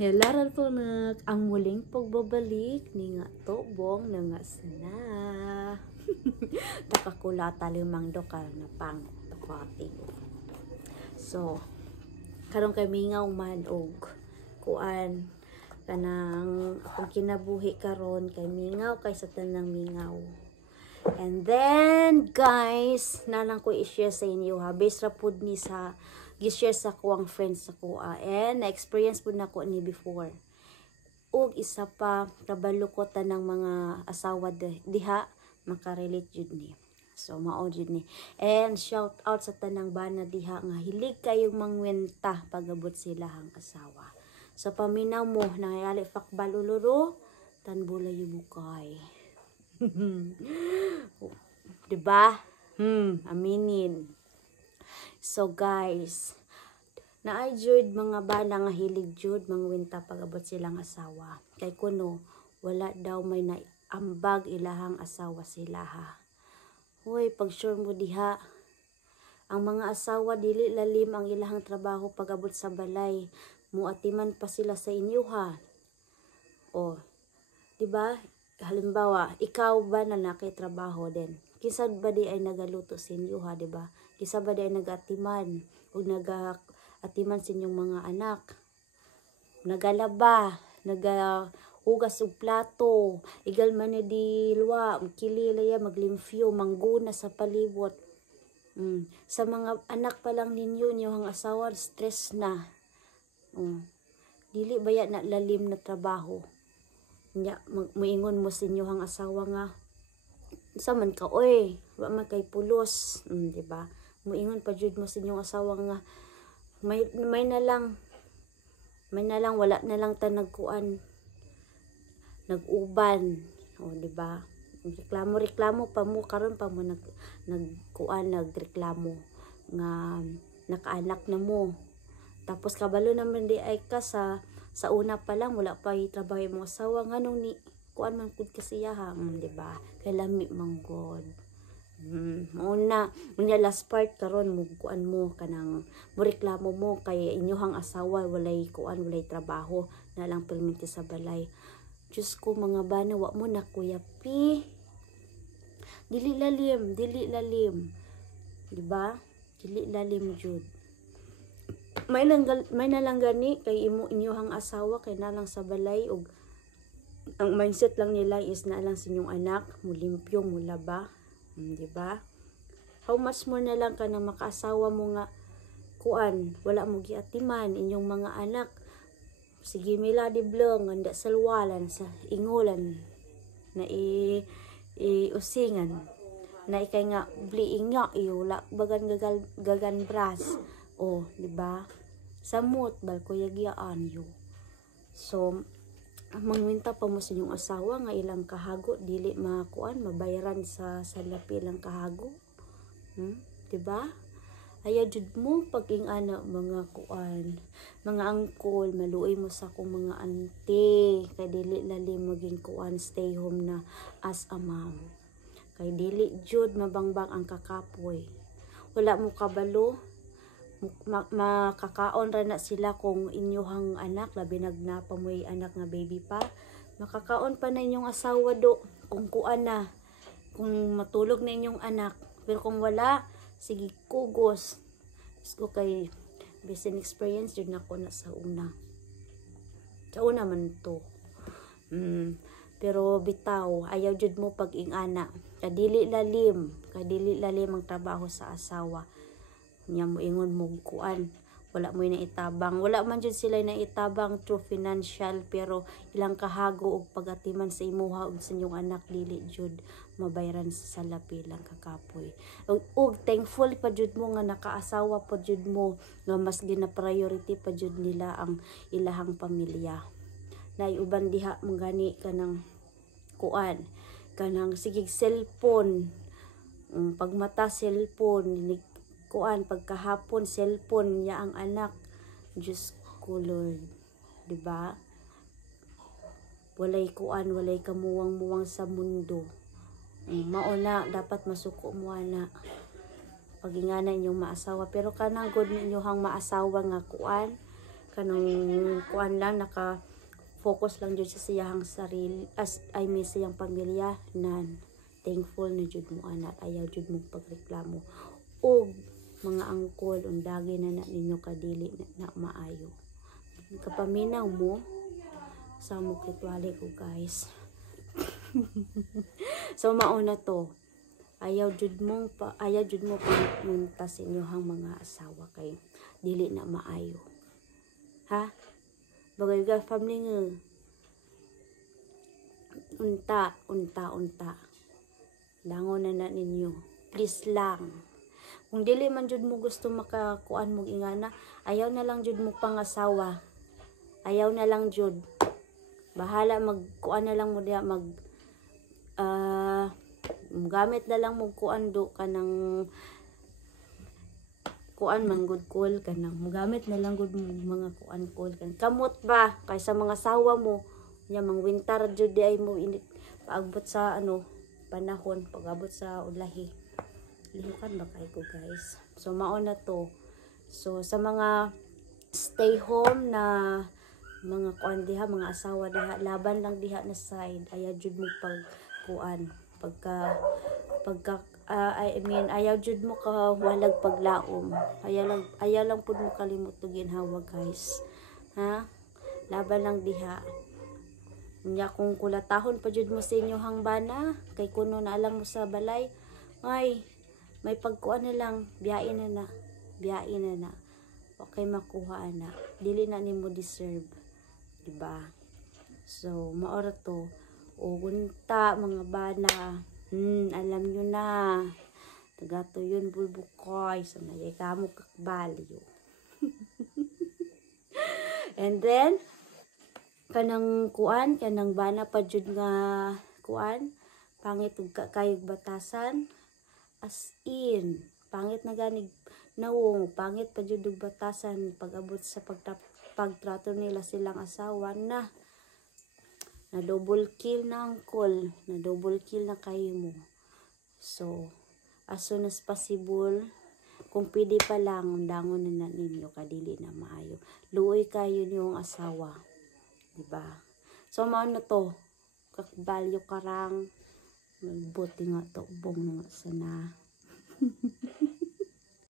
Helaran po ang muling pagbabalik ni nga tobong na nga sana. Takakulata limang dokar na pang tapating. So, karong kay mingaw man og kuan kanang akong kinabuhi karon kay mingaw kay sa tanang mingaw. And then guys, nalang ko i-share sa inyo ha, based ra pud ni sa gi-share sa ko ang friends sa ko and na-experience pud nako ni before. Ug isa pa kabalo ko tanang mga asawa diha makarelate jud ni. So mao jud ni. And shout out sa tanang bana diha nga hilig kayong mangwenta pagabot sila hang asawa. So paminaw mo nangyali fakbal uluro tanbula yubukay. Diba? Aminin. So guys, naay jud mga bana nga hilig jud mangwenta pagabot silang asawa. Kay kuno wala daw may naambag ilahang asawa sila ha. Hoy, pag sure mo diha, ang mga asawa dili lalim ang ilahang trabaho pagabot sa balay. Muatiman pa sila sa inyo ha. O, diba? Halimbawa, ikaw ba na nakitrabaho din? Kisa ba di ay nagaluto sa inyo ha, diba? Kisa ba di ay nagatiman o nagatiman sa inyong mga anak? Nagalaba, nagahugas og plato, igal man ni di luwa, kililaya, maglimpyo, mangguna sa palibot. Sa mga anak pa lang ninyo, inyong asawa, stress na. Dili baya na lalim na trabaho. Muingon mo sa inyong asawa nga, sa man ka, oy, wa man kay pulos, diba? Muingon pa jud mo sa inyong asawa nga, may na lang, wala na lang ta nagkuan, nag-uban, diba? Reklamo pa mo, karon pa mo nagreklamo, nga nakaanak na mo. Tapos kabalo naman di ay ka sa una pa lang, wala pa trabaho mo asawa, nga nung ni, kuan man kud kasiya diba? Kay lami manggod. Una, last part karon mo kuan mo kanang mo reklamo mo kay inyohang asawa walay kuan walay trabaho na lang perminti sa balay. Diyos ko mga bana, wa mo na kuyapi. Dili lalim. Diba? Dili lalim jud. May nalang gani kay inyohang asawa kay nalang sa balay og ang mindset lang nila is na lang sa inyong anak, mulimpyo, mulaba. Diba? How much more na lang ka na makaasawa mo nga kuan, wala mo giatiman inyong mga anak. Sige mila di blong, anda salwalan sa ingulan na usingan. Na ikay nga bliing nga wala bagan gagan bras. Diba? Samot bal ko yagyaan yo. So mangwinta pa mo sa inyong asawa nga ilang kahago dili makuan mabayaran sa salapi ilang kahago. Diba? Ayaw jud mo pag-ingana mga kuan, mga angkol, maluoy mo sa akong mga auntie, kay dili lalim maging kuan, stay home na as a mom. Kay dili jud mabangbang ang kakapoy. Wala mo kabalo, makakaon ra na sila kung inyohang anak, labi nagnapamoy anak nga baby pa. Makakaon pa na inyong asawa do, kung kuan na, kung matulog na inyong anak. Pero kung wala, sige kugos. Gusto kay best experience jud nako na sa una. Sa una man to. Pero bitaw, ayaw jud mo pag-ingana. Kadili lalim ang trabaho sa asawa. Nya mo ingon mo kuan, wala mo na itabang. Wala man jud sila na itabang through financial, pero ilang kahago og pagatiman sa imuha ug sa inyong anak dili jud mabayaran sa salapi lang kakapoy. Ug thankful pa jud mo nga nakaasawa pa jud mo nga mas gina-priority pa jud nila ang ilahang pamilya. Nay uban diha mong gani kanang kuan, kanang sigig cellphone, pagmata cellphone, kuan pagkahapon cellphone niya ang anak. Diyos ko Lord, diba? Walay kuan, walay kamuwang-muwang sa mundo. Mauna dapat masuko mo ana pagingana inyong maasawa, pero kanang god ninyo hang maasawa nga kuan kanang kuan lang naka focus lang jud sa siyang sarili as I mean siyang pamilya nan thankful na jud mo anak ayaw jud mo pagreklamo og mga angkol undagi na ninyo kadili na maayo kapaminaw mo sa mo kitwali ko guys. So mauna to ayaw jud mo pumunta sa inyohang mga asawa kay dili na maayo ha bagay ga family nga unta langon na ninyo please lang kung dili man jud mo gusto makakuan mo ingana ayaw na lang jud mo pangasawa ayaw na lang jud bahala magkuan na lang mo diha gamit na lang mo kuan do kanang kuan man good call kanang gamit na lang gud mga kuan call kan kamot ba kaysa mga sawa mo nya mang winter jud di ay mo init paagbot sa panahon pagabot sa ulahi lihukan ba kay ko guys. So mao na to so sa mga stay home na mga kuan diha mga asawa diha laban lang diha na side ayaw jud mo pagkuan pagka I mean ayaw jud mo ka walag paglaom ayaw lang pud mo kalimot og ginhawa guys ha laban lang diha nya kung kulatahon pa jud mo sa inyohang bana kay kuno na lang mo sa balay ay may pagkuan na lang biyain na okay makuha na dili na nimo deserve diba so maora to o unta mga bana alam nyo na tagato yun bulbukoy so nagay kamo kakbalyo. And then kanang kuan kanang bana pa jud nga kuan pangit ug kayog batasan as in pangit na ganig nawong pangit pa jud og batasan pag-abot sa pagtrato nila silang asawa na double kill na angkol na double kill na kayo mo so as soon as possible kung pwede pa lang dangon na ninyo kadili na maayo luoy kayo niyong asawa diba so mao na to kakbalyo karang buti nga to bong nga sana